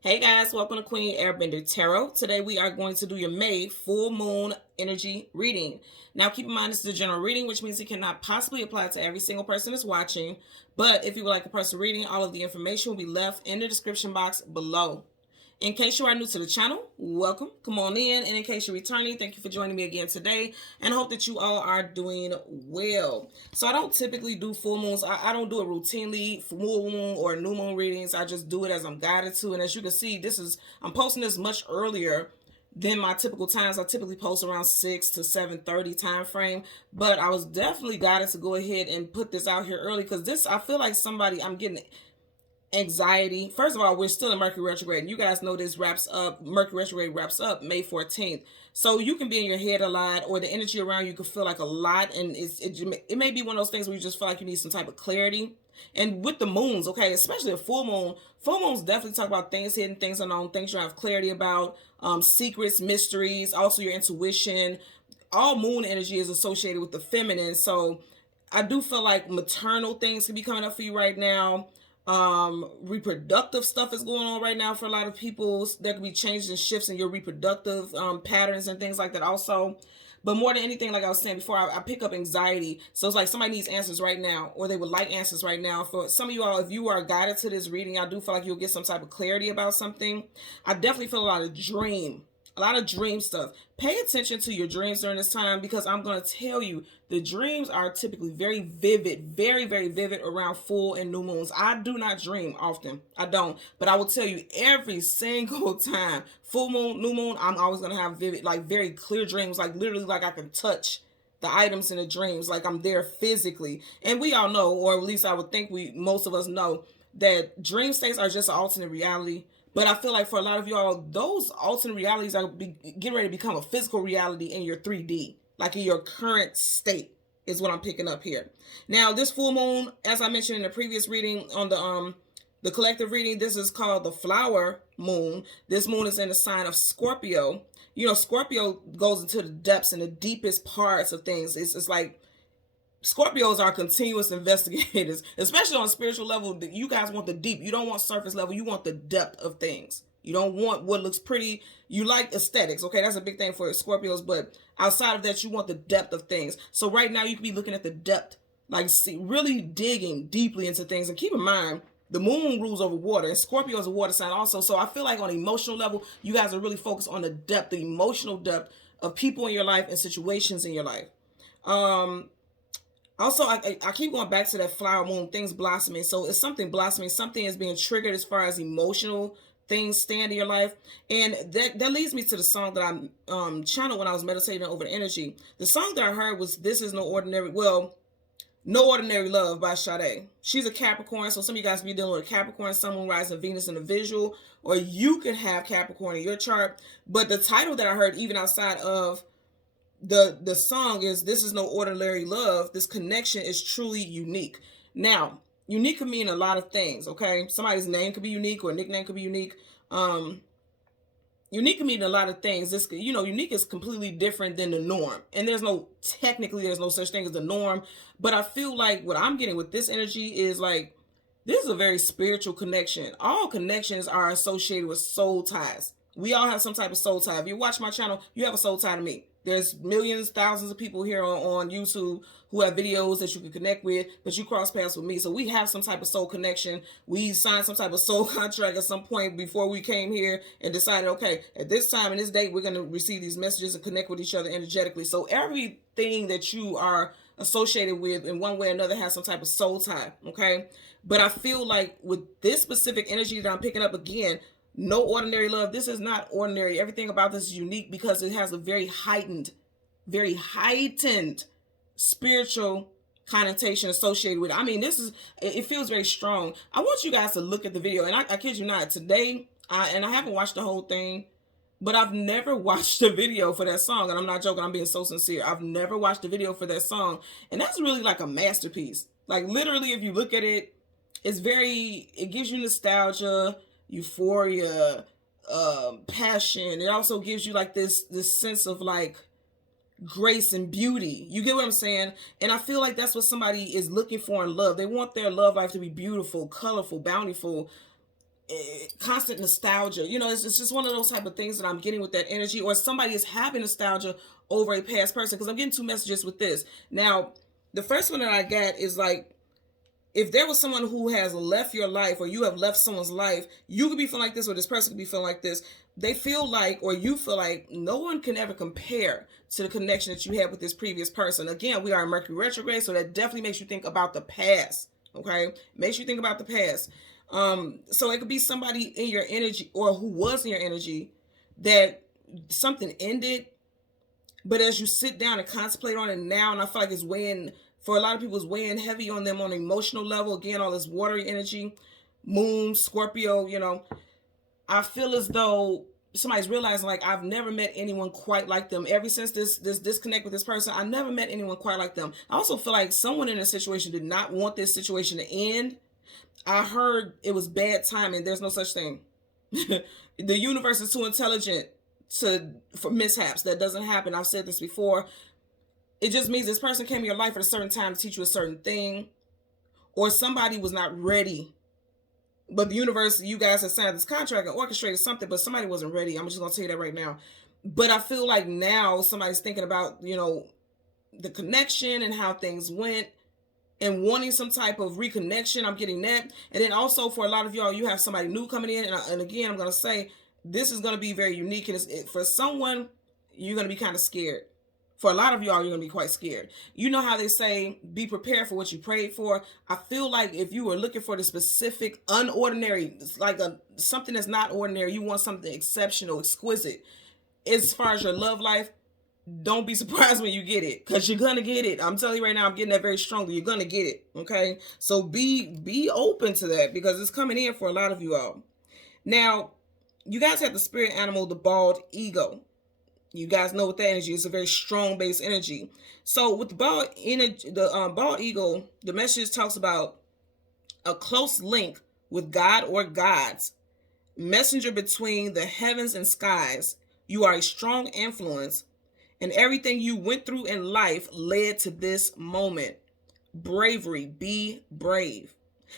Hey guys, welcome to Queen Airbender Tarot. Today we are going to do your May full moon energy reading. Now keep in mind this is a general reading, which means it cannot possibly apply to every single person that's watching. But if you would like a personal reading, all of the information will be left in the description box below. In case you are new to the channel, welcome. Come on in. And in case you're returning, thank you for joining me again today. And I hope that you all are doing well. So I don't typically do full moons. I don't do it routinely, full moon or new moon readings. I just do it as I'm guided to. And as you can see, I'm posting this much earlier than my typical times. I typically post around 6 to 7:30 time frame. But I was definitely guided to go ahead and put this out here early because I feel like I'm getting anxiety. First of all, we're still in Mercury retrograde, and you guys know this Mercury retrograde wraps up May 14th. So you can be in your head a lot, or the energy around you can feel like a lot, and it may be one of those things where you just feel like you need some type of clarity. And with the moons, okay, especially a full moons definitely talk about things hidden, things unknown, things you have clarity about, secrets, mysteries, also your intuition. All moon energy is associated with the feminine, so I do feel like maternal things can be coming up for you right now. Reproductive stuff is going on right now for a lot of people. There could be changes and shifts in your reproductive patterns and things like that also. But more than anything, like I was saying before, I pick up anxiety. So it's like somebody needs answers right now, or they would like answers right now. For some of you all, if you are guided to this reading, I do feel like you'll get some type of clarity about something. I definitely feel a lot of dream stuff. Pay attention to your dreams during this time, because I'm going to tell you, the dreams are typically very vivid, very, very vivid around full and new moons. I do not dream often. I don't. But I will tell you, every single time, full moon, new moon, I'm always going to have vivid, like very clear dreams, like literally like I can touch the items in the dreams, like I'm there physically. And we all know, or at least I would think most of us know, that dream states are just an alternate reality. But I feel like for a lot of y'all, those alternate realities are getting ready to become a physical reality in your 3D, like in your current state, is what I'm picking up here. Now, this full moon, as I mentioned in the previous reading on the collective reading, this is called the flower moon. This moon is in the sign of Scorpio. You know, Scorpio goes into the depths and the deepest parts of things. It's like Scorpios are continuous investigators, especially on a spiritual level. You guys want the deep. You don't want surface level. You want the depth of things. You don't want what looks pretty. You like aesthetics, okay? That's a big thing for Scorpios, but outside of that, you want the depth of things. So right now, you can be looking at the depth, like really digging deeply into things. And keep in mind, the moon rules over water, and Scorpio is a water sign also. So I feel like on an emotional level, you guys are really focused on the depth, the emotional depth of people in your life and situations in your life. Also, I keep going back to that flower moon, things blossoming. So it's something blossoming, something is being triggered as far as emotional things stand in your life. And that leads me to the song that I channeled when I was meditating over the energy. The song that I heard was "This Is No Ordinary," No Ordinary Love by Sade. She's a Capricorn, so some of you guys be dealing with Capricorn, Sun, Moon, Rising, Venus in the visual, or you could have Capricorn in your chart. But the title that I heard, even outside of the song, is "This Is No Ordinary Love." This connection is truly unique. Now, unique could mean a lot of things, okay? Somebody's name could be unique, or a nickname could be unique. Unique can mean a lot of things. Unique is completely different than the norm. And there's no such thing as the norm. But I feel like what I'm getting with this energy is like, this is a very spiritual connection. All connections are associated with soul ties. We all have some type of soul tie. If you watch my channel, you have a soul tie to me. There's millions, thousands of people here on YouTube who have videos that you can connect with, but you cross paths with me. So we have some type of soul connection. We signed some type of soul contract at some point before we came here and decided, okay, at this time and this date, we're going to receive these messages and connect with each other energetically. So everything that you are associated with in one way or another has some type of soul tie, okay? But I feel like with this specific energy that I'm picking up again, no ordinary love. This is not ordinary. Everything about this is unique because it has a very heightened spiritual connotation associated with it. I mean, it feels very strong. I want you guys to look at the video, and I kid you not, today, I haven't watched the whole thing, but I've never watched the video for that song, and I'm not joking, I'm being so sincere. I've never watched the video for that song, and that's really like a masterpiece. Like, literally, if you look at it, it gives you nostalgia, euphoria, passion. It also gives you like this sense of like grace and beauty. You get what I'm saying? And I feel like that's what somebody is looking for in love. They want their love life to be beautiful, colorful, bountiful, constant nostalgia. You know, it's just one of those type of things that I'm getting with that energy, or somebody is having nostalgia over a past person, because I'm getting two messages with this. Now, the first one that I got is like, if there was someone who has left your life, or you have left someone's life, you could be feeling like this, or this person could be feeling like this. They feel like, or you feel like, no one can ever compare to the connection that you had with this previous person. Again, we are in Mercury retrograde, so that definitely makes you think about the past. Okay, makes you think about the past. So it could be somebody in your energy, or who was in your energy, that something ended, but as you sit down and contemplate on it now, and I feel like it's weighing, for a lot of people, it's weighing heavy on them on an emotional level. Again, all this watery energy, moon, Scorpio, you know, I feel as though somebody's realizing, like, I've never met anyone quite like them. Ever since this disconnect with this person, I never met anyone quite like them. I also feel like someone in this situation did not want this situation to end. I heard it was bad timing. There's no such thing. The universe is too intelligent for mishaps. That doesn't happen. I've said this before. It just means this person came in your life at a certain time to teach you a certain thing, or somebody was not ready. But the universe, you guys have signed this contract and orchestrated something, but somebody wasn't ready. I'm just going to tell you that right now. But I feel like now somebody's thinking about, you know, the connection and how things went, and wanting some type of reconnection. I'm getting that. And then also, for a lot of y'all, you have somebody new coming in. And again, I'm going to say, this is going to be very unique. And for someone, you're going to be kind of scared. For a lot of y'all, you're going to be quite scared. You know how they say, be prepared for what you prayed for. I feel like if you were looking for the specific, unordinary, like something that's not ordinary, you want something exceptional, exquisite, as far as your love life, don't be surprised when you get it, because you're going to get it. I'm telling you right now, I'm getting that very strongly. You're going to get it, okay? So be open to that, because it's coming in for a lot of you all. Now, you guys have the spirit animal, the bald eagle. You guys know what that energy is. A very strong base energy. So with the bald energy, the bald eagle, the message talks about a close link with God or gods, messenger between the heavens and skies. You are a strong influence, and everything you went through in life led to this moment. Bravery, be brave.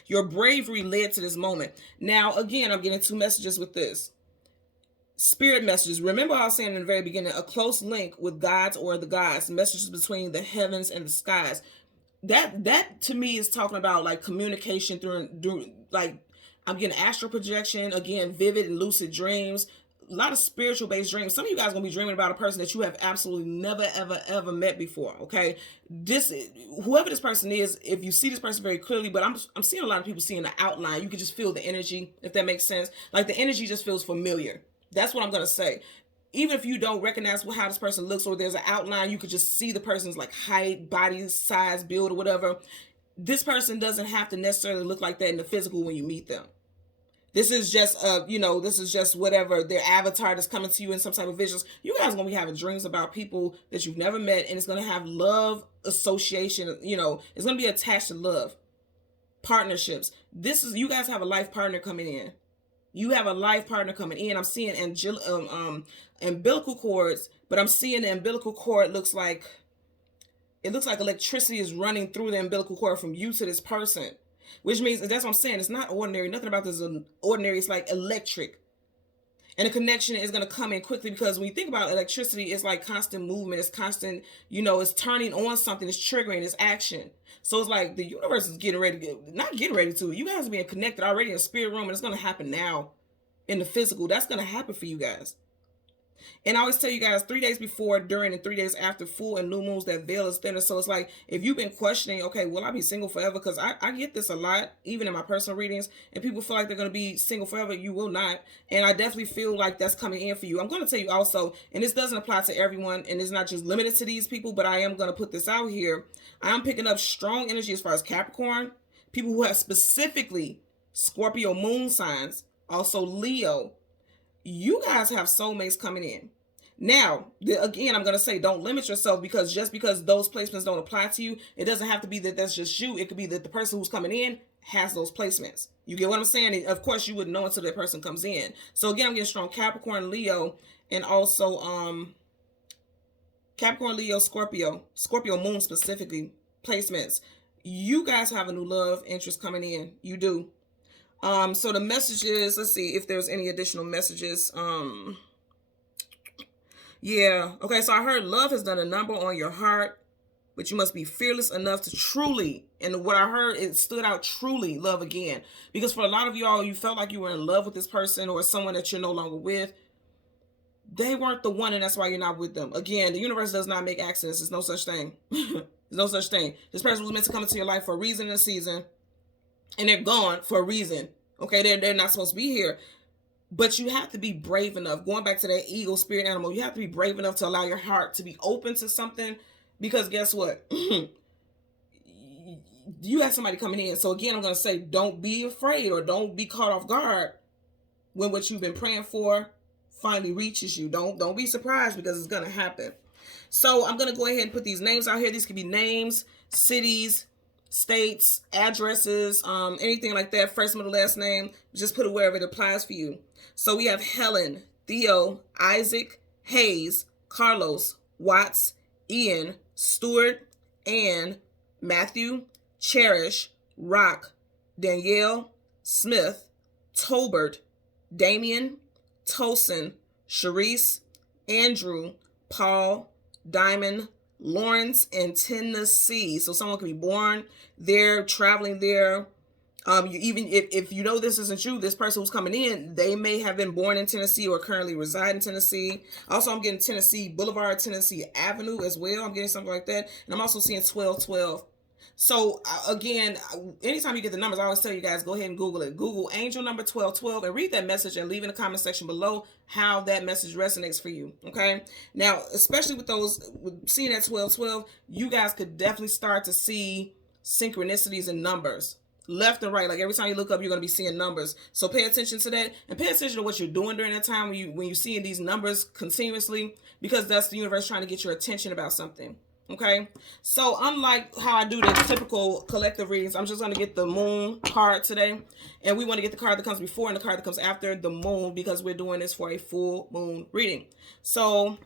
Your bravery led to this moment. Now, again, I'm getting two messages with this. Spirit messages. Remember I was saying in the very beginning, a close link with gods or the gods, messages between the heavens and the skies. That to me is talking about like communication through like, I'm getting astral projection, again, vivid and lucid dreams, a lot of spiritual based dreams. Some of you guys are going to be dreaming about a person that you have absolutely never, ever met before. Okay. Whoever this person is, if you see this person very clearly, but I'm seeing a lot of people seeing the outline. You can just feel the energy, if that makes sense. Like the energy just feels familiar. That's what I'm going to say. Even if you don't recognize how this person looks, or there's an outline, you could just see the person's like height, body size, build, or whatever. This person doesn't have to necessarily look like that in the physical when you meet them. This is just, this is just whatever their avatar that's coming to you in some type of visions. You guys are going to be having dreams about people that you've never met, and it's going to have love association. You know, it's going to be attached to love, partnerships. You guys have a life partner coming in. You have a life partner coming in. I'm seeing umbilical cords, but I'm seeing the umbilical cord looks like electricity is running through the umbilical cord from you to this person, which means, that's what I'm saying, it's not ordinary. Nothing about this is ordinary. It's like electric. And the connection is going to come in quickly, because when you think about electricity, it's like constant movement. It's constant, it's turning on something. It's triggering. It's action. So it's like the universe is getting ready to. You guys are being connected already in the spirit realm, and it's going to happen now in the physical. That's going to happen for you guys. And I always tell you guys, 3 days before, during, and 3 days after full and new moons, that veil is thinner. So it's like, if you've been questioning, okay, will I be single forever? Because I get this a lot, even in my personal readings, and people feel like they're going to be single forever. You will not. And I definitely feel like that's coming in for you. I'm going to tell you also, and this doesn't apply to everyone, and it's not just limited to these people, but I am going to put this out here. I'm picking up strong energy as far as Capricorn, people who have specifically Scorpio moon signs, also Leo. You guys have soulmates coming in. Now, again, I'm going to say, don't limit yourself, because just because those placements don't apply to you, it doesn't have to be that that's just you. It could be that the person who's coming in has those placements. You get what I'm saying? And of course, you wouldn't know until that person comes in. So again, I'm getting strong Capricorn, Leo, and also Capricorn, Leo, Scorpio moon specifically placements. You guys have a new love interest coming in. You do. So the messages, let's see if there's any additional messages. Yeah. Okay, so I heard love has done a number on your heart, but you must be fearless enough to truly, and what I heard, it stood out, truly love again. Because for a lot of y'all, you felt like you were in love with this person or someone that you're no longer with. They weren't the one, and that's why you're not with them. Again, the universe does not make accidents. There's no such thing. There's no such thing. This person was meant to come into your life for a reason and a season, and they're gone for a reason. Okay, they're not supposed to be here. But you have to be brave enough. Going back to that ego spirit animal, you have to be brave enough to allow your heart to be open to something. Because guess what? You have somebody coming in. So again, I'm going to say, don't be afraid or don't be caught off guard when what you've been praying for finally reaches you. Don't be surprised, because it's going to happen. So I'm going to go ahead and put these names out here. These could be names, cities, states, addresses, anything like that. First, middle, last name. Just put it wherever it applies for you. So we have Helen, Theo, Isaac, Hayes, Carlos, Watts, Ian, Stuart, Ann, Matthew, Cherish, Rock, Danielle, Smith, Tolbert, Damien, Tolson, Sharice, Andrew, Paul, Diamond, Lawrence, and Tennessee. So someone could be born there, traveling there. Even if you know this isn't you, this person who's coming in, they may have been born in Tennessee or currently reside in Tennessee. Also, I'm getting Tennessee Boulevard, Tennessee Avenue as well. I'm getting something like that. And I'm also seeing 1212. So again, anytime you get the numbers, I always tell you guys, go ahead and Google it. Google angel number 1212 and read that message and leave in the comment section below how that message resonates for you. Okay. Now, especially with those, seeing that 1212, you guys could definitely start to see synchronicities in numbers. Left and right, like every time you look up, you're going to be seeing numbers. So pay attention to that, and pay attention to what you're doing during that time when you're seeing these numbers continuously, because that's the universe trying to get your attention about something. Okay, so unlike how I do the typical collective readings, I'm just going to get the moon card today, and we want to get the card that comes before and the card that comes after the moon, because we're doing this for a full moon reading. So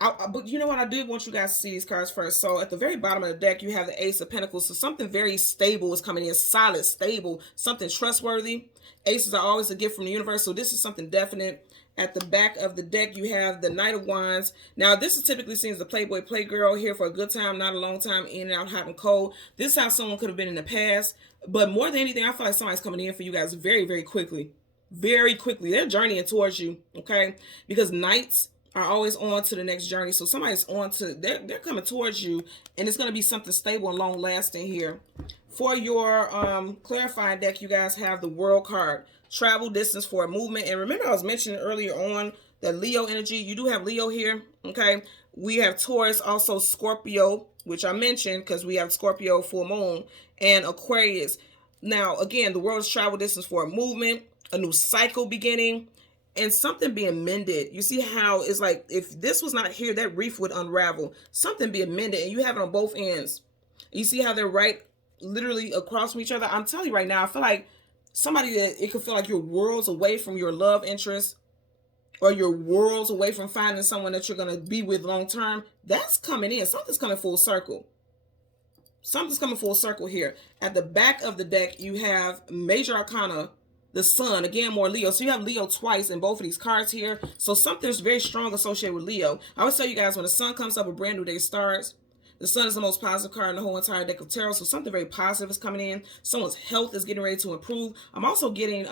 but you know what, I do want you guys to see these cards first. So at the very bottom of the deck, you have the Ace of Pentacles. So something very stable is coming in, solid, stable, something trustworthy. Aces are always a gift from the universe, so this is something definite. At the back of the deck, you have the Knight of Wands. Now, this is typically seen as the Playboy Playgirl, here for a good time, not a long time, in and out, hot and cold. This is how someone could have been in the past. But more than anything, I feel like somebody's coming in for you guys very, very quickly. Very quickly. They're journeying towards you, okay? Because Knights are always on to the next journey. So somebody's on to, they're coming towards you, and it's going to be something stable and long lasting here. For your clarifying deck, you guys have the World card. Travel, distance for a movement. And remember, I was mentioning earlier on that Leo energy. You do have Leo here, okay? We have Taurus, also Scorpio, which I mentioned because we have Scorpio full moon, and Aquarius. Now, again, the world is travel, distance for a movement, a new cycle beginning, and something being mended. You see how it's like, if this was not here, that reef would unravel. Something being mended, and you have it on both ends. You see how they're right literally across from each other? I'm telling you right now, I feel like somebody that it could feel like you're worlds away from your love interest, or you're worlds away from finding someone that you're going to be with long term. That's coming in. Something's coming full circle. Something's coming full circle here. At the back of the deck, you have Major Arcana, the Sun, again, more Leo. So you have Leo twice in both of these cards here. So something's very strong associated with Leo. I always tell you guys, when the Sun comes up, a brand new day starts. The Sun is the most positive card in the whole entire deck of tarot. So something very positive is coming in. Someone's health is getting ready to improve. I'm also getting,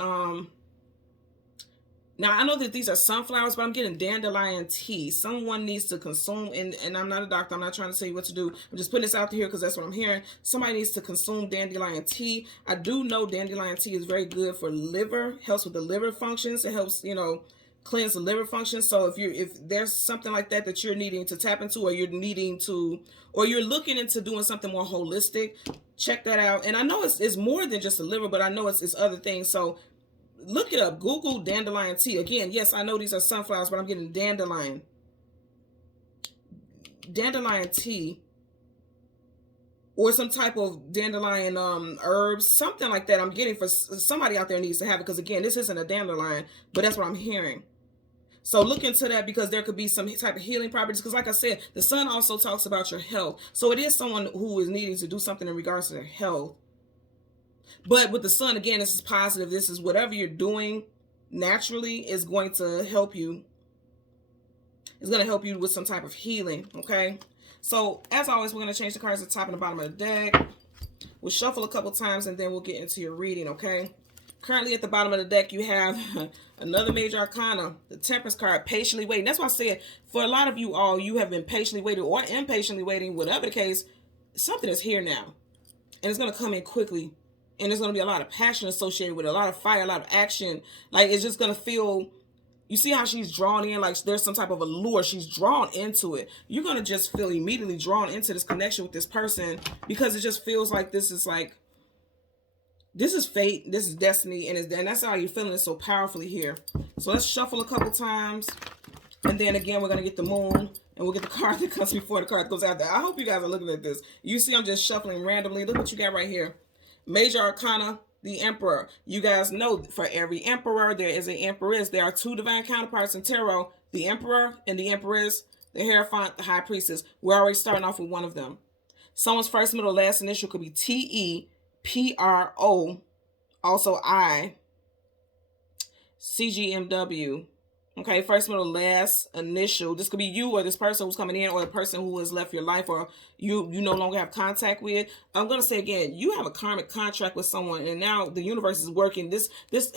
now I know that these are sunflowers, but I'm getting dandelion tea. Someone needs to consume, and I'm not a doctor. I'm not trying to tell you what to do. I'm just putting this out here because that's what I'm hearing. Somebody needs to consume dandelion tea. I do know dandelion tea is very good for liver, helps with the liver functions. It helps, you know, cleanse the liver function. So if there's something like that that you're needing to tap into, or you're needing to, or you're looking into doing something more holistic, check that out. And I know it's more than just the liver, but I know it's other things. So look it up. Google dandelion tea. Again, yes, I know these are sunflowers, but I'm getting dandelion tea, or some type of dandelion herbs, something like that. I'm getting for somebody out there needs to have it, because again, this isn't a dandelion, but that's what I'm hearing. So look into that, because there could be some type of healing properties, because like I said, the Sun also talks about your health. So it is someone who is needing to do something in regards to their health. But with the sun, again, this is positive. This is whatever you're doing naturally is going to help you. It's going to help you with some type of healing, okay? So, as always, we're going to change the cards at the top and the bottom of the deck. We'll shuffle a couple times, and then we'll get into your reading, okay? Currently, at the bottom of the deck, you have another major arcana, the Temperance card, patiently waiting. That's why I said, for a lot of you all, you have been patiently waiting or impatiently waiting, whatever the case, something is here now. And it's going to come in quickly. And there's going to be a lot of passion associated with it, a lot of fire, a lot of action. Like, it's just going to feel, you see how she's drawn in, like there's some type of allure. She's drawn into it. You're going to just feel immediately drawn into this connection with this person because it just feels like this is fate, this is destiny, and that's how you're feeling it so powerfully here. So let's shuffle a couple times. And then again, we're going to get the moon, and we'll get the card that comes before the card that goes after. I hope you guys are looking at this. You see I'm just shuffling randomly. Look what you got right here. Major arcana, the Emperor. You guys know for every emperor, there is an empress. There are two divine counterparts in tarot, the Emperor and the Empress, the Hierophant, the High Priestess. We're already starting off with one of them. Someone's first, middle, last initial could be TEPRO, also I, CGMW. Okay, first, middle, last initial. This could be you or this person who's coming in or the person who has left your life or you no longer have contact with. I'm going to say again, you have a karmic contract with someone and now the universe is working. This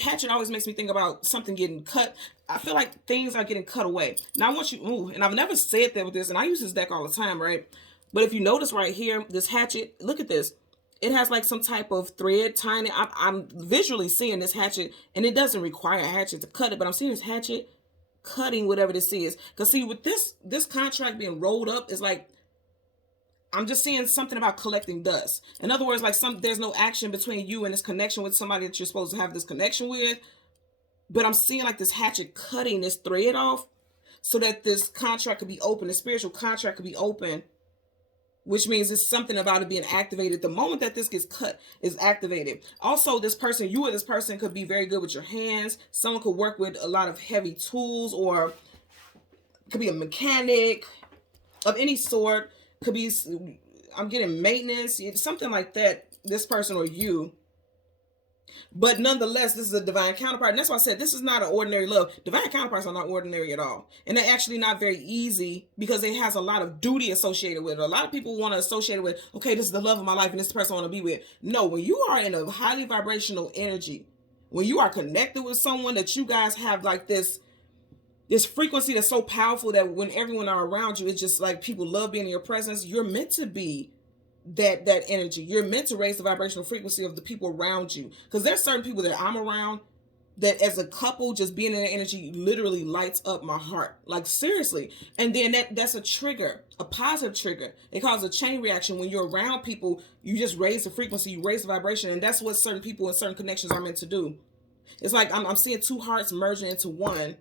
hatchet always makes me think about something getting cut. I feel like things are getting cut away. Now I want you to move. And I've never said that with this, and I use this deck all the time, right? But if you notice right here, this hatchet, look at this. It has like some type of thread tying it. I'm visually seeing this hatchet, and it doesn't require a hatchet to cut it, but I'm seeing this hatchet cutting whatever this is. Because see, with this contract being rolled up, is like, I'm just seeing something about collecting dust. In other words, like there's no action between you and this connection with somebody that you're supposed to have this connection with. But I'm seeing like this hatchet cutting this thread off so that this contract could be open, the spiritual contract could be open, which means it's something about it being activated. The moment that this gets cut is activated. Also, this person, you or this person could be very good with your hands. Someone could work with a lot of heavy tools, or could be a mechanic of any sort. Could be, I'm getting maintenance, something like that, this person or you. But nonetheless, this is a divine counterpart. And that's why I said this is not an ordinary love. Divine counterparts are not ordinary at all. And they're actually not very easy because it has a lot of duty associated with it. A lot of people want to associate it with, okay, this is the love of my life and this is the person I want to be with. No, when you are in a highly vibrational energy, when you are connected with someone that you guys have like this frequency that's so powerful that when everyone are around you, it's just like people love being in your presence. You're meant to be that energy. You're meant to raise the vibrational frequency of the people around you, because there's certain people that I'm around that as a couple, just being in that energy literally lights up my heart, like seriously. And then that's a trigger, a positive trigger. It causes a chain reaction. When you're around people, you just raise the frequency, you raise the vibration, and that's what certain people and certain connections are meant to do. It's like I'm seeing two hearts merging into one,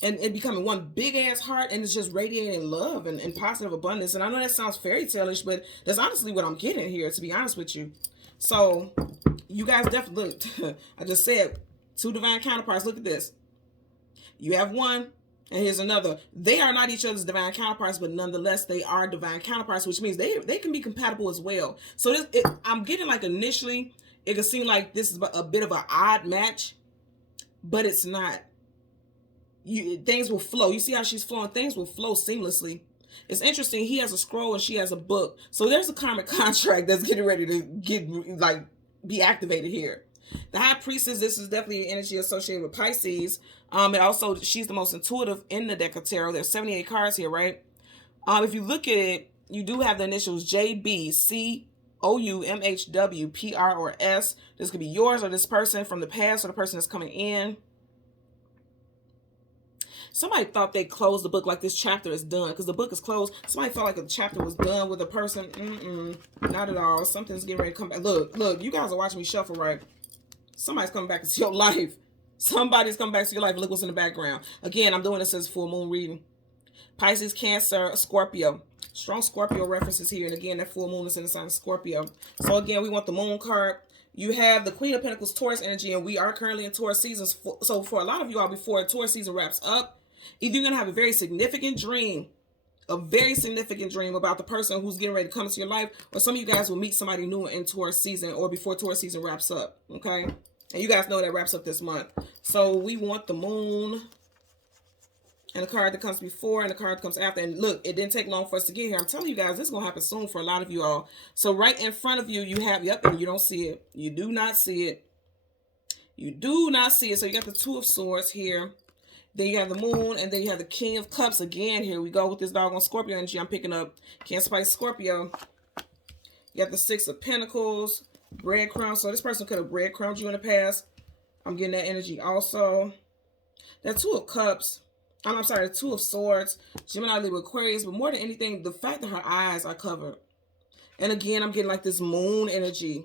and it becoming one big ass heart, and it's just radiating love and positive abundance. And I know that sounds fairy tale-ish, but that's honestly what I'm getting here, to be honest with you. So you guys definitely look. I just said two divine counterparts. Look at this. You have one, and here's another. They are not each other's divine counterparts, but nonetheless they are divine counterparts, which means they can be compatible as well. So I'm getting like initially it could seem like this is a bit of an odd match, but it's not. Things will flow. You see how she's flowing? Things will flow seamlessly. It's interesting. He has a scroll and she has a book. So there's a karmic contract that's getting ready to be activated here. The High Priestess, this is definitely an energy associated with Pisces. And also she's the most intuitive in the deck of tarot. There's 78 cards here, right? If you look at it, you do have the initials JB, COU, MHW, PR, or S. This could be yours or this person from the past or the person that's coming in. Somebody thought they closed the book, like this chapter is done, because the book is closed. Somebody felt like the chapter was done with a person. Not at all. Something's getting ready to come back. Look, you guys are watching me shuffle, right? Somebody's coming back into your life. Somebody's coming back to your life. Look what's in the background. Again, I'm doing this as full moon reading. Pisces, Cancer, Scorpio. Strong Scorpio references here. And again, that full moon is in the sign of Scorpio. So again, we want the moon card. You have the Queen of Pentacles, Taurus energy, and we are currently in Taurus seasons. So for a lot of you all, before Taurus season wraps up, either you're going to have a very significant dream a very significant dream about the person who's getting ready to come into your life, or some of you guys will meet somebody new in Taurus season or before Taurus season wraps up, okay? And you guys know that wraps up this month. So we want the moon and the card that comes before and the card that comes after. And look, it didn't take long for us to get here. I'm telling you guys, this is going to happen soon for a lot of you all. So right in front of you, you have, yep, and you don't see it. You do not see it. You do not see it. So you got the Two of Swords here. Then you have the moon, and then you have the King of Cups again. Here we go with this doggone Scorpio energy. I'm picking up Cancer, Spice, Scorpio. You got the Six of Pentacles, breadcrumbs. So this person could have breadcrumbed you in the past. I'm getting that energy also. That Two of Cups. I'm sorry, the Two of Swords, Gemini, Libra, Aquarius, but more than anything, the fact that her eyes are covered. And again, I'm getting like this moon energy.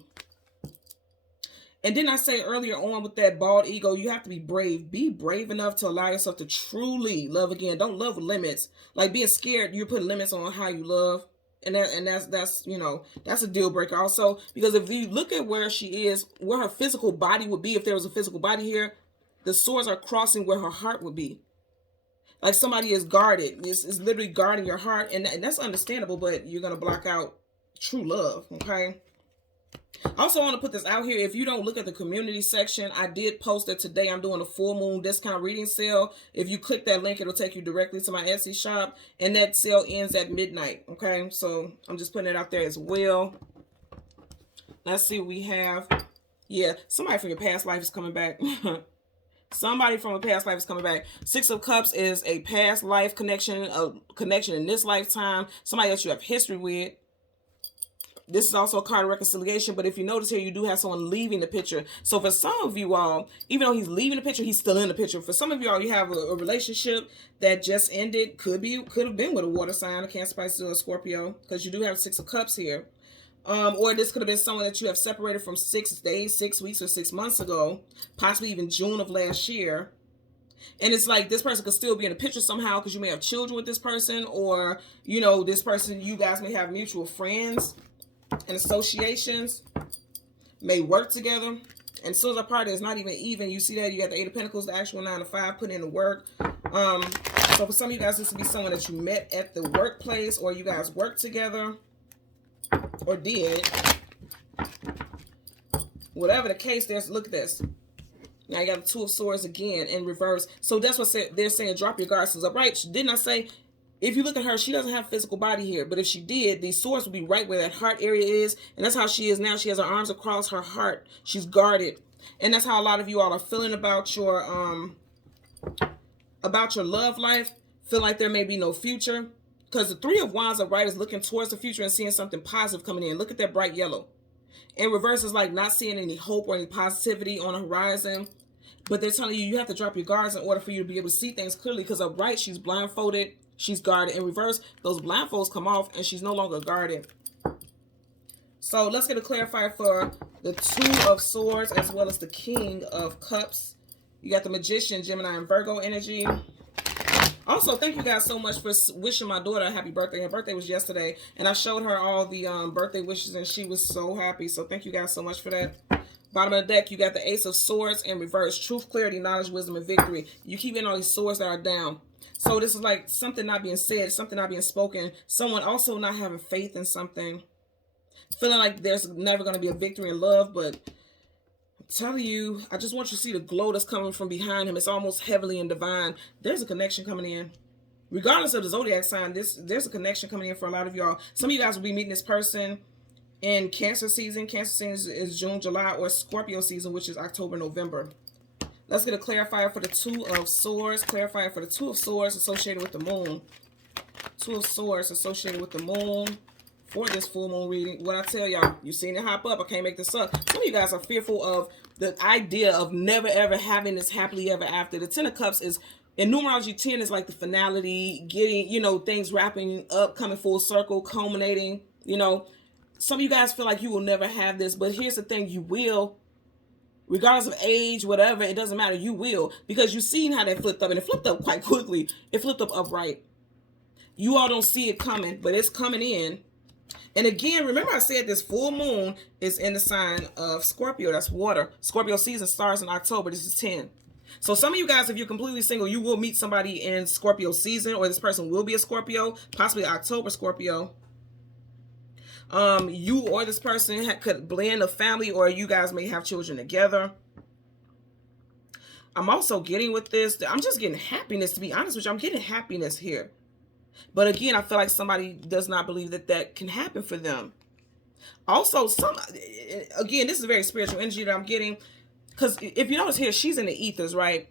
And didn't I say earlier on with that bald ego, you have to be brave. Be brave enough to allow yourself to truly love again. Don't love with limits. Like being scared, you're putting limits on how you love. And that's you know, that's a deal breaker also. Because if you look at where she is, where her physical body would be, if there was a physical body here, the swords are crossing where her heart would be. Like somebody is guarded. It's literally guarding your heart. And that's understandable, but you're going to block out true love, okay? I also want to put this out here. If you don't look at the community section, I did post that today I'm doing a full moon discount reading sale. If you click that link, it'll take you directly to my Etsy shop. And that sale ends at midnight, okay? So I'm just putting it out there as well. Let's see what we have. Yeah, somebody from your past life is coming back. Somebody from a past life is coming back. Six of Cups is a past life connection, a connection in this lifetime. Somebody that you have history with. This is also a card of reconciliation, but if you notice here, you do have someone leaving the picture. So for some of you all, even though he's leaving the picture, he's still in the picture. For some of you all, you have a relationship that just ended. Could have been with a water sign, a Cancer, Pisces, or a Scorpio, because you do have Six of Cups here. Or this could have been someone that you have separated from 6 days, 6 weeks, or 6 months ago, possibly even June of last year. And it's like this person could still be in the picture somehow because you may have children with this person, or, you know, this person, you guys may have mutual friends and associations, may work together. And as soon as our party is not even, you see that you got the Eight of Pentacles, the actual 9 to 5, put in the work. So for some of you guys, this would be someone that you met at the workplace, or you guys worked together. Or did. Whatever the case, look at this. Now you got the Two of Swords again in reverse. So that's what they're saying, drop your guard. So upright. Didn't I say, if you look at her, she doesn't have physical body here. But if she did, these swords would be right where that heart area is. And that's how she is now. She has her arms across her heart. She's guarded. And that's how a lot of you all are feeling about your love life. Feel like there may be no future. Because the Three of Wands upright is looking towards the future and seeing something positive coming in. Look at that bright yellow. In reverse is like not seeing any hope or any positivity on the horizon. But they're telling you, you have to drop your guards in order for you to be able to see things clearly. Because upright, she's blindfolded. She's guarded. In reverse, those blindfolds come off and she's no longer guarded. So let's get a clarifier for the Two of Swords as well as the King of Cups. You got the Magician, Gemini, and Virgo energy. Also, thank you guys so much for wishing my daughter a happy birthday. Her birthday was yesterday, and I showed her all the birthday wishes, and she was so happy. So thank you guys so much for that. Bottom of the deck, you got the Ace of Swords in reverse. Truth, clarity, knowledge, wisdom, and victory. You keep getting all these swords that are down. So this is like something not being said, something not being spoken. Someone also not having faith in something. Feeling like there's never going to be a victory in love, but I'm telling you, I just want you to see the glow that's coming from behind him. It's almost heavenly and divine. There's a connection coming in. Regardless of the zodiac sign, there's a connection coming in for a lot of y'all. Some of you guys will be meeting this person in Cancer season. Cancer season is June, July, or Scorpio season, which is October, November. Let's get a clarifier for the Two of Swords. Clarifier for the Two of Swords associated with the moon. Two of Swords associated with the moon. For this full moon reading, what I tell y'all, you seen it hop up. I can't make this up. Some of you guys are fearful of the idea of never ever having this happily ever after. The Ten of Cups is, in numerology, 10 is like the finality, getting, you know, things wrapping up, coming full circle, culminating, you know. Some of you guys feel like you will never have this, but here's the thing, you will. Regardless of age, whatever, it doesn't matter, you will. Because you've seen how that flipped up, and it flipped up quite quickly. It flipped up upright. You all don't see it coming, but it's coming in. And again, remember I said this full moon is in the sign of Scorpio. That's water. Scorpio season starts in October. This is 10. So some of you guys, if you're completely single, you will meet somebody in Scorpio season, or this person will be a Scorpio, possibly October Scorpio. You or this person could blend a family, or you guys may have children together. I'm also getting with this, I'm just getting happiness, to be honest with you. I'm getting happiness here. But again, I feel like somebody does not believe that that can happen for them. Also, again, this is very spiritual energy that I'm getting. Because if you notice here, she's in the ethers, right?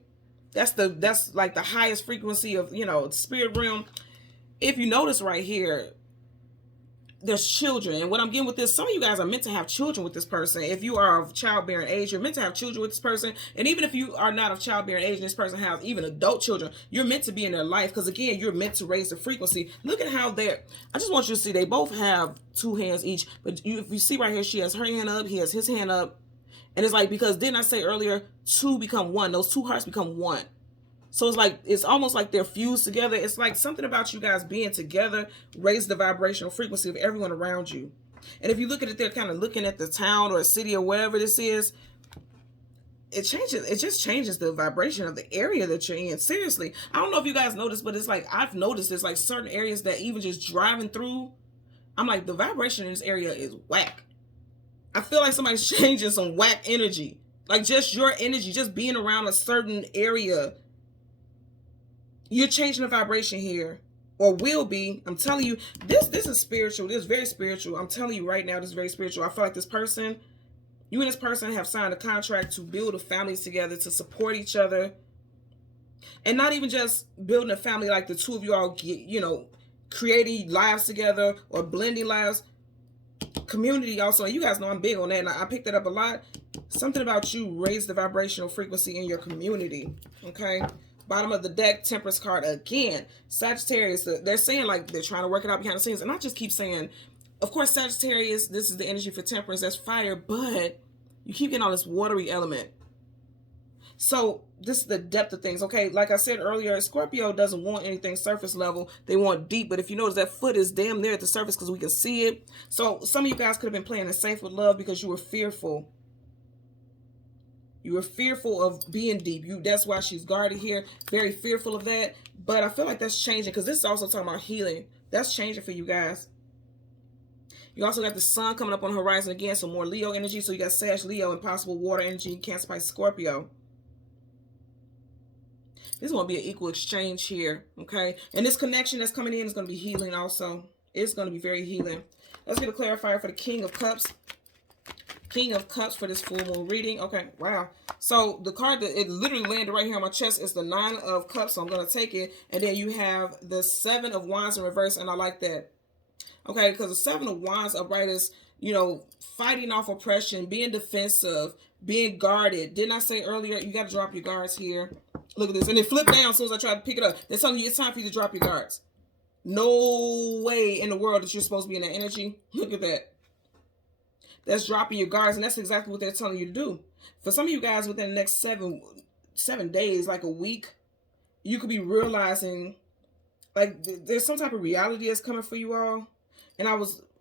That's like the highest frequency of, spirit realm. If you notice right here, there's children. And what I'm getting with this, some of you guys are meant to have children with this person. If you are of childbearing age, you're meant to have children with this person. And even if you are not of childbearing age and this person has even adult children, you're meant to be in their life. Because again, you're meant to raise the frequency. Look at how I just want you to see, they both have two hands each. But if you see right here, she has her hand up, he has his hand up. And it's like, because didn't I say earlier, two become one? Those two hearts become one. So it's like, it's almost like they're fused together. It's like something about you guys being together raise the vibrational frequency of everyone around you. And if you look at it, they're kind of looking at the town or a city or wherever this is. It just changes the vibration of the area that you're in. Seriously. I don't know if you guys noticed, but it's like, I've noticed there's like certain areas that even just driving through, I'm like, the vibration in this area is whack. I feel like somebody's changing some whack energy. Like just your energy, just being around a certain area. You're changing the vibration here, or will be. I'm telling you, this is spiritual. This is very spiritual. I'm telling you right now, this is very spiritual. I feel like this person, you and this person have signed a contract to build a family together, to support each other. And not even just building a family like the two of you all get, creating lives together or blending lives. Community also, and you guys know I'm big on that, and I picked that up a lot. Something about you raise the vibrational frequency in your community, okay? Bottom of the deck, Temperance card again. Sagittarius, they're saying like they're trying to work it out behind the scenes. And I just keep saying, of course, Sagittarius, this is the energy for Temperance. That's fire, but you keep getting all this watery element. So this is the depth of things, okay? Like I said earlier, Scorpio doesn't want anything surface level. They want deep. But if you notice, that foot is damn near at the surface because we can see it. So some of you guys could have been playing it safe with love because you were fearful. You were fearful of being deep. That's why she's guarded here. Very fearful of that. But I feel like that's changing because this is also talking about healing. That's changing for you guys. You also got the sun coming up on the horizon again. So more Leo energy. So you got Sag, Leo, and possible water energy, Cancer, Pisces, Scorpio. This is going to be an equal exchange here. Okay. And this connection that's coming in is going to be healing also. It's going to be very healing. Let's get a clarifier for the King of Cups. King of Cups for this full moon reading. Okay, wow. So the card that it literally landed right here on my chest is the Nine of Cups. So I'm going to take it. And then you have the Seven of Wands in reverse. And I like that. Okay, because the Seven of Wands upright is, fighting off oppression, being defensive, being guarded. Didn't I say earlier, you got to drop your guards here. Look at this. And it flipped down as soon as I tried to pick it up. They're telling you it's time for you to drop your guards. No way in the world that you're supposed to be in that energy. Look at that. That's dropping your guards, and that's exactly what they're telling you to do. For some of you guys, within the next seven days, like a week, you could be realizing, like, there's some type of reality that's coming for you all. And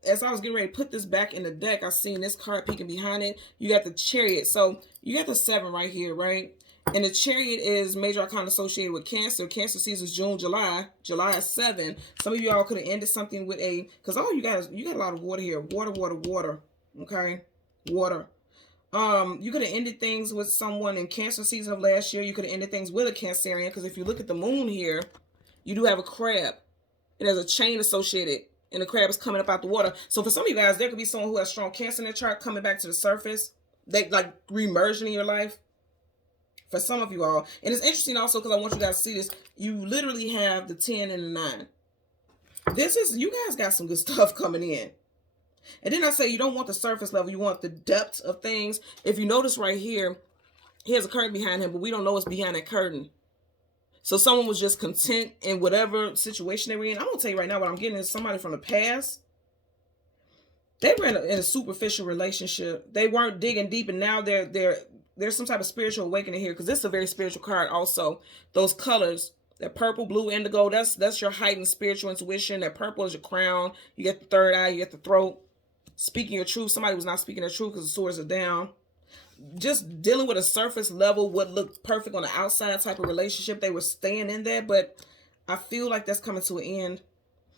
as I was getting ready to put this back in the deck, I seen this card peeking behind it. You got the Chariot. So you got the 7 right here, right? And the Chariot is major arcana associated with Cancer. Cancer season is June, July. July is 7. Some of you all could have ended something with because all you got a lot of water here. Water, water, water. Okay, water. You could have ended things with someone in Cancer season of last year. You could have ended things with a Cancerian, because if you look at the moon here, you do have a crab. It has a chain associated, and the crab is coming up out the water. So for some of you guys, there could be someone who has strong Cancer in their chart coming back to the surface. They like re-emerging in your life. For some of you all, and it's interesting also because I want you guys to see this. You literally have the 10 and the 9. You guys got some good stuff coming in. And then I say you don't want the surface level. You want the depth of things. If you notice right here, he has a curtain behind him, but we don't know what's behind that curtain. So someone was just content in whatever situation they were in. I'm going to tell you right now what I'm getting is somebody from the past. They were in a superficial relationship. They weren't digging deep, and now there's some type of spiritual awakening here, because this is a very spiritual card also. Those colors, that purple, blue, indigo, that's your heightened spiritual intuition. That purple is your crown. You get the third eye, you get the throat. Speaking your truth. Somebody was not speaking their truth because the swords are down. just dealing with a surface level, what looked perfect on the outside type of relationship. They were staying in there, but I feel like that's coming to an end,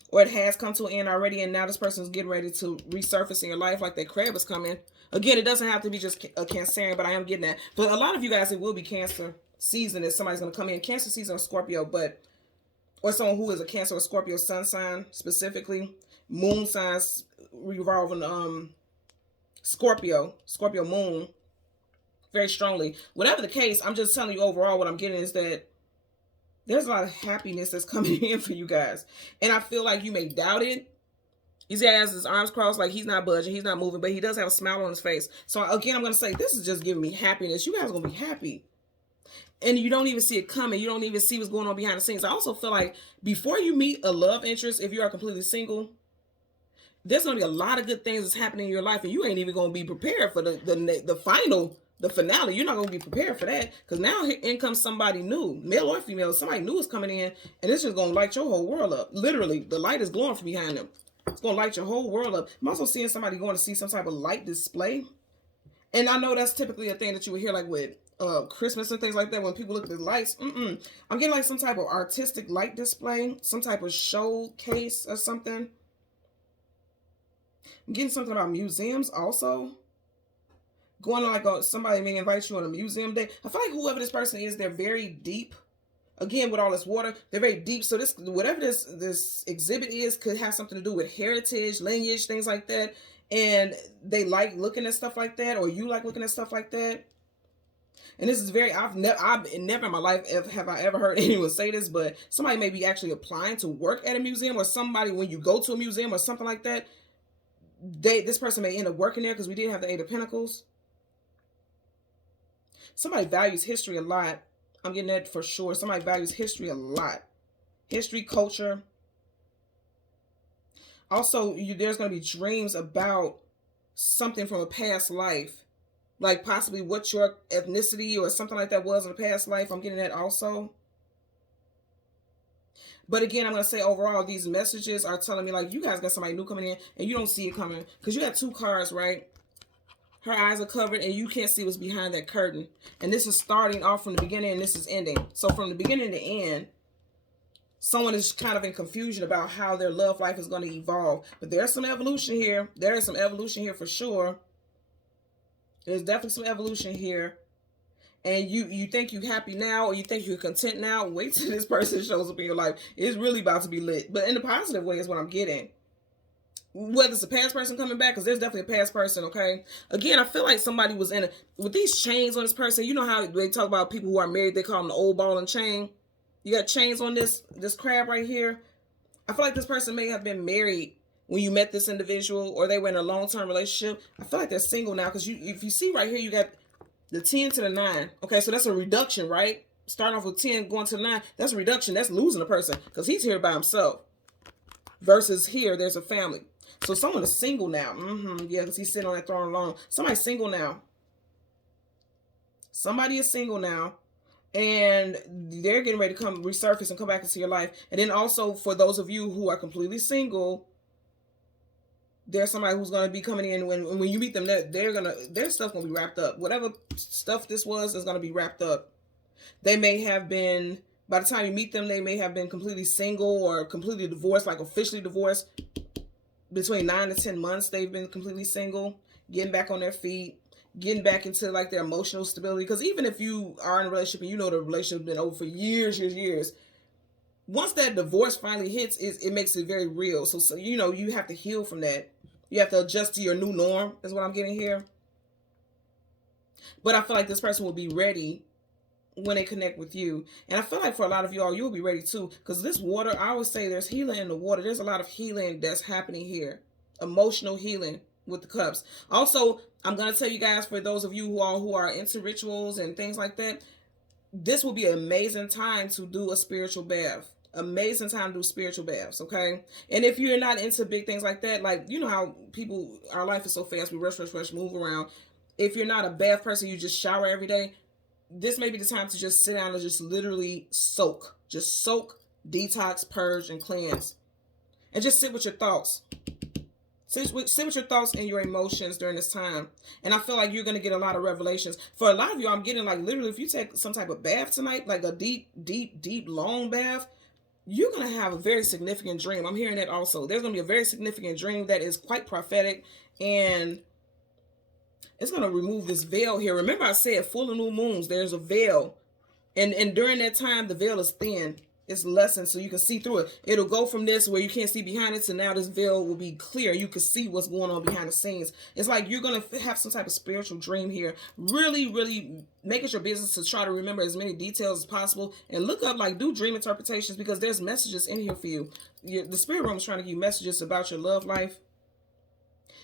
or it has come to an end already, and now this person's getting ready to resurface in your life like that crab is coming. Again, it doesn't have to be just a Cancerian, but I am getting that. For a lot of you guys, it will be Cancer season that somebody's going to come in. Cancer season or Scorpio, or someone who is a Cancer or Scorpio sun sign specifically. Moon signs revolving Scorpio moon very strongly. Whatever the case, I'm just telling you overall what I'm getting is that there's a lot of happiness that's coming in for you guys. And I feel like you may doubt it. He has his arms crossed, like he's not budging, he's not moving, but he does have a smile on his face. So again, I'm going to say this is just giving me happiness. You guys are going to be happy. And you don't even see it coming. You don't even see what's going on behind the scenes. I also feel like before you meet a love interest, if you are completely single, there's going to be a lot of good things that's happening in your life, and you ain't even going to be prepared for the finale. You're not going to be prepared for that, because now in comes somebody new, male or female. Somebody new is coming in, and it's just going to light your whole world up. Literally, the light is glowing from behind them. It's going to light your whole world up. I'm also seeing somebody going to see some type of light display, and I know that's typically a thing that you would hear like with Christmas and things like that, when people look at the lights. I'm getting like some type of artistic light display, some type of showcase or something. I'm getting something about museums also. Going on like somebody may invite you on a museum day. I feel like whoever this person is, they're very deep. Again, with all this water, they're very deep. So this, whatever this exhibit is, could have something to do with heritage, lineage, things like that. And they like looking at stuff like that, or you like looking at stuff like that. And this is very, I've never in my life have I ever heard anyone say this, but somebody may be actually applying to work at a museum, or somebody, when you go to a museum or something like that, this person may end up working there, because we did have the Eight of Pentacles. Somebody values history a lot. I'm getting that for sure. Somebody values history a lot. History, culture. Also, there's going to be dreams about something from a past life. Like possibly what your ethnicity or something like that was in a past life. I'm getting that also. But again, I'm going to say overall, these messages are telling me like you guys got somebody new coming in and you don't see it coming. Because you got two cards, right? Her eyes are covered and you can't see what's behind that curtain. And this is starting off from the beginning and this is ending. So from the beginning to end, someone is kind of in confusion about how their love life is going to evolve. But there's some evolution here. There is some evolution here for sure. There's definitely some evolution here. And you think you're happy now, or you think you're content now. Wait till this person shows up in your life. It's really about to be lit. But in a positive way is what I'm getting. Whether it's a past person coming back, because there's definitely a past person, okay? Again, I feel like somebody was with these chains on this person. You know how they talk about people who are married, they call them the old ball and chain. You got chains on this crab right here. I feel like this person may have been married when you met this individual, or they were in a long-term relationship. I feel like they're single now, because if you see right here, you got the 10 to the 9. Okay, so that's a reduction, right? Starting off with 10, going to the 9, that's a reduction. That's losing a person, because he's here by himself. Versus here, there's a family. So someone is single now. Yeah, because he's sitting on that throne alone. Somebody's single now. Somebody is single now. And they're getting ready to come resurface and come back into your life. And then also, for those of you who are completely single, there's somebody who's going to be coming in. When you meet them, their stuff going to be wrapped up. Whatever stuff this was is going to be wrapped up. They may have been, by the time you meet them, they may have been completely single or completely divorced, like officially divorced. Between 9 to 10 months, they've been completely single, getting back on their feet, getting back into like their emotional stability. Because even if you are in a relationship and you know the relationship has been over for years, once that divorce finally hits, it makes it very real. So you know, you have to heal from that. You have to adjust to your new norm, is what I'm getting here. But I feel like this person will be ready when they connect with you. And I feel like for a lot of y'all, you'll be ready too. Because this water, I always say there's healing in the water. There's a lot of healing that's happening here. Emotional healing with the cups. Also, I'm going to tell you guys, for those of you who are into rituals and things like that, this will be an amazing time to do a spiritual bath. Amazing time to do spiritual baths, okay? And if you're not into big things like that, like, you know how people, our life is so fast, we rush, move around. If you're not a bath person, you just shower every day, this may be the time to just sit down and just literally soak. Just soak, detox, purge, and cleanse. And just sit with your thoughts. Sit with your thoughts and your emotions during this time. And I feel like you're going to get a lot of revelations. For a lot of you, I'm getting like literally if you take some type of bath tonight, like a deep, long bath, you're going to have a very significant dream. I'm hearing that also. There's going to be a very significant dream that is quite prophetic, and it's going to remove this veil here. Remember I said full of new moons, there's a veil. And during that time, the veil is thin. It's lessened so you can see through it. It'll go from this where you can't see behind it to now this veil will be clear. You can see what's going on behind the scenes. It's like you're going to have some type of spiritual dream here. Really, really make it your business to try to remember as many details as possible. And look up, like, do dream interpretations because there's messages in here for you. The spirit realm is trying to give you messages about your love life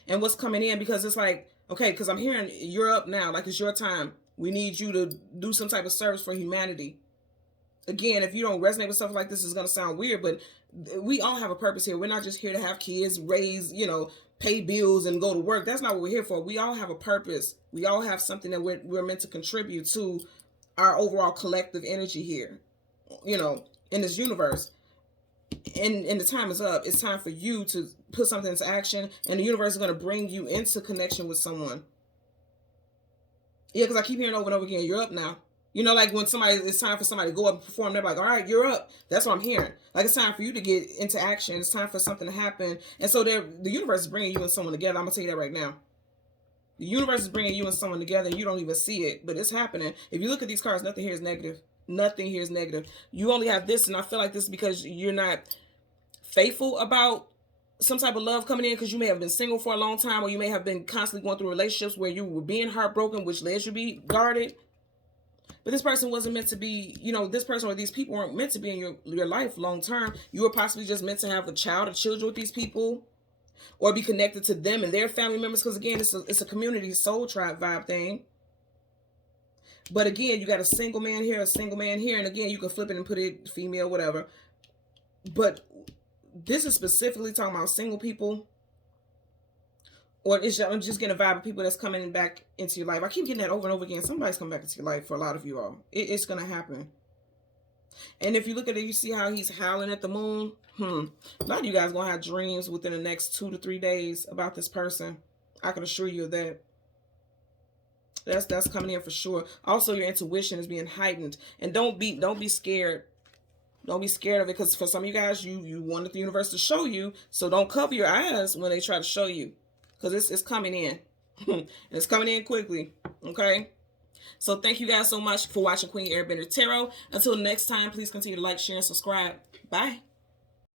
and what's coming in, because it's like, okay, because I'm hearing you're up now. Like, it's your time. We need you to do some type of service for humanity. Again, if you don't resonate with stuff like this, it's going to sound weird, but we all have a purpose here. We're not just here to have kids, raise, pay bills and go to work. That's not what we're here for. We all have a purpose. We all have something that we're meant to contribute to our overall collective energy here, in this universe. And the time is up. It's time for you to put something into action, and the universe is going to bring you into connection with someone. Yeah, because I keep hearing over and over again, you're up now. Like when it's time for somebody to go up and perform, they're like, all right, you're up. That's what I'm hearing. Like, it's time for you to get into action. It's time for something to happen. And so the universe is bringing you and someone together. I'm going to tell you that right now. The universe is bringing you and someone together, and you don't even see it, but it's happening. If you look at these cards, nothing here is negative. Nothing here is negative. You only have this, and I feel like this is because you're not faithful about some type of love coming in, because you may have been single for a long time, or you may have been constantly going through relationships where you were being heartbroken, which led you to be guarded. But this person wasn't meant to be, this person or these people weren't meant to be in your life long term. You were possibly just meant to have a child or children with these people, or be connected to them and their family members. Because again, it's a community soul tribe vibe thing. But again, you got a single man here, a single man here. And again, you can flip it and put it female, whatever. But this is specifically talking about single people. Or I'm just getting a vibe of people that's coming back into your life. I keep getting that over and over again. Somebody's coming back into your life for a lot of you all. It's going to happen. And if you look at it, you see how he's howling at the moon. A lot of you guys going to have dreams within the next 2 to 3 days about this person. I can assure you of that. That's coming in for sure. Also, your intuition is being heightened. And don't be scared. Don't be scared of it, because for some of you guys, you wanted the universe to show you. So don't cover your eyes when they try to show you. Because it's coming in. It's coming in quickly. Okay? So thank you guys so much for watching Queen Airbender Tarot. Until next time, please continue to like, share, and subscribe. Bye.